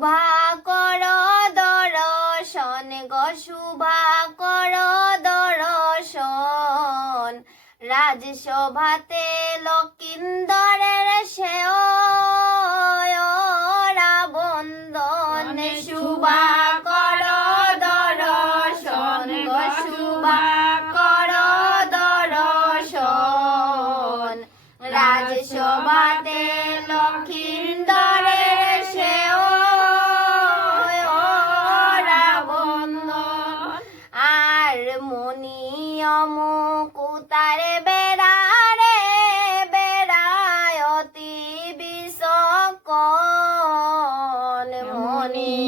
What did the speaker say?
শুভা কর দর্শন গো শুভা কর দর্শন রাজসভাতে লকিন্দরের সেও বন্দন শুভা কর দর্শন গো শুভা কর দর্শন রাজসভাতে লক্ষিন্দরের সেও বন্দন আর মনিয়ম কুতার বেড়ারে বেড়ায়তি বিষকল মনি